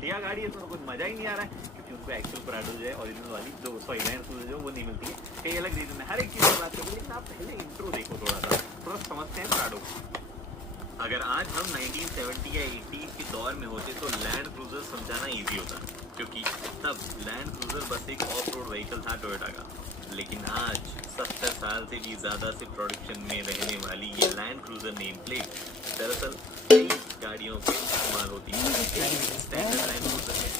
घटिया गाड़ी है, तो कुछ मजा ही नहीं आ रहा है, क्योंकि उनको एक्चुअल प्राडो जो है ओरिजिनल वाली जो लैंड क्रूजर जो वो नहीं मिलती है। कई अलग रीजन है, हर एक चीज की बात करें, लेकिन आप पहले इंट्रो देखो थोड़ा समझते हैं प्राडो। अगर आज हम 1970 या 80 के दौर में होते तो लैंड क्रूजर समझाना इजी होता, क्योंकि तब लैंड क्रूजर बस एक ऑफ रोड व्हीकल था टोयोटा का। लेकिन आज 70 साल से भी ज्यादा से प्रोडक्शन में रहने वाली ये लैंड क्रूजर नेम प्लेट दरअसल कई गाड़ियों पे इस्तेमाल होती है। स्टैंडर्ड लैंड क्रूजर है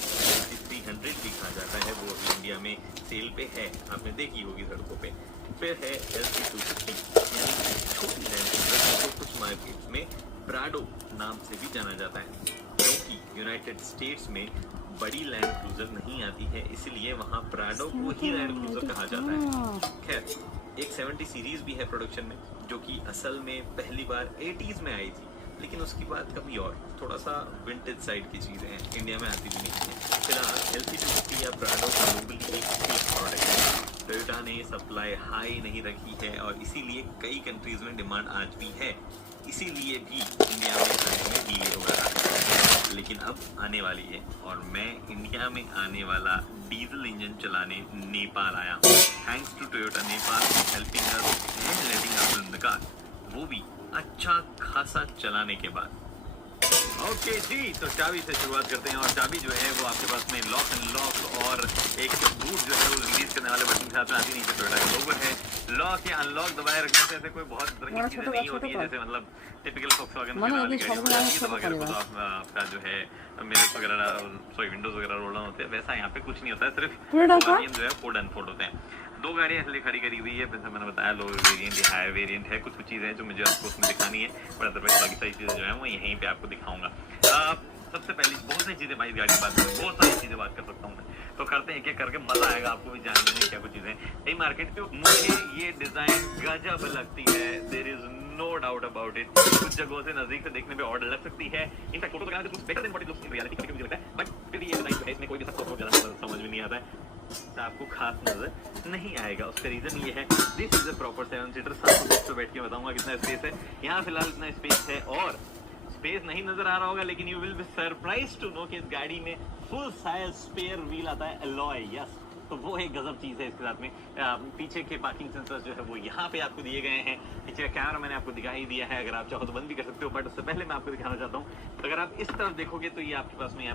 300 भी कहा जाता है, वो इंडिया में सेल पे है, आपने देखी होगी सड़कों पे। फिर है LC250 यानी छोटी लैंड क्रूजर, जो कुछ मार्केट में प्राडो नाम से भी जाना जाता है, क्योंकि यूनाइटेड स्टेट्स में बड़ी लैंड क्रूजर नहीं आती है, इसलिए वहाँ प्राडो को ही लैंड क्रूजर कहा जाता है। खैर, एक 70 सीरीज भी है प्रोडक्शन में, जो कि असल में पहली बार 80s में आई थी, लेकिन उसकी बात कभी और थोड़ा सा विंटेज साइड की चीजें हैं, इंडिया में आती भी नहीं है। फिलहाल LC250 या प्राडो ग्लोबली एक फेक प्रोडक्ट है। टोयोटा ने सप्लाई हाई नहीं रखी है और इसीलिए कई कंट्रीज में डिमांड आज भी है, इसीलिए भी इंडिया में आने में डिले हो रहा है। लेकिन अब आने वाली है और मैं इंडिया में आने वाला डीजल इंजन चलाने नेपाल आया हूँ। Thanks to Toyota Nepal helping us and letting us in the car, वो भी अच्छा खासा चलाने के बाद। ओके जी, तो चाबी से शुरुआत करते हैं, और चाबी जो है वो आपके पास में लॉक एंड लॉक और एक बूट जो है वो रिलीज करने वाले बटन के साथ में आती नहीं है। टोयोटा का लोगो है, लॉक या अनलॉक दबाए रखने से ऐसे कोई बहुत तरह की चीजें नहीं होती है, जैसे मतलब टिपिकल फॉक्सवैगन वाली गाड़ी को आपका जो है मिरर्स वगैरह सॉरी विंडोज वगैरह रोल डाउन होते हैं, वैसा यहाँ पे कुछ नहीं होता है, सिर्फ जो है फोल्ड अनफोल्ड होते हैं। दो गाड़ियां इसलिए खड़ी करी हुई है, जैसे मैंने बताया लोअर वेरिएंट हायर वेरिएंट है, कुछ चीजें हैं जो मुझे आपको उसमें दिखानी है, पर अदरवाइज बाकी सारी चीजें जो है वो यहीं पे आपको दिखाऊंगा। सबसे पहले बहुत सारी चीजें भाई गाड़ी की बात करें, बहुत सारी चीजें बात कर सकता हूँ मैं, तो करते हैं एक एक करके, मजा आएगा आपको भी जानने में क्या कुछ चीजें। यही मार्केट पे मुझे ये डिजाइन गजब लगती है, there is no doubt about it. कुछ जगहों से नजदीक से देखने पे और लग सकती है, इनफैक्ट फोटो लगाने से कुछ better than what it looks in reality कभी मुझे लगता है, बट फिर ये डिजाइन है, इसमें कोई भी सब बहुत ज्यादा समझ में नहीं आता है, आपको खास नजर नहीं आएगा। उसका रीजन ये है, this is a proper 7 seater. आपको पे बैठ के बताऊंगा कितना स्पेस है यहाँ, फिलहाल इतना स्पेस है, और स्पेस नहीं नजर आ रहा होगा, लेकिन you will be surprised to know कि इस गाड़ी में फुल साइज स्पेयर व्हील आता है एलॉय, यस, तो वो एक गजब चीज है। इसके साथ में पीछे के पार्किंग सेंसर्स जो है वो यहाँ पे आपको दिए गए हैं, पीछे का कैमरा मैंने आपको दिखा ही दिया है, अगर आप चाहो तो बंद भी कर सकते हो, बट उससे पहले मैं आपको दिखाना चाहता हूँ, अगर आप इस तरफ देखोगे तो ये आपके पास में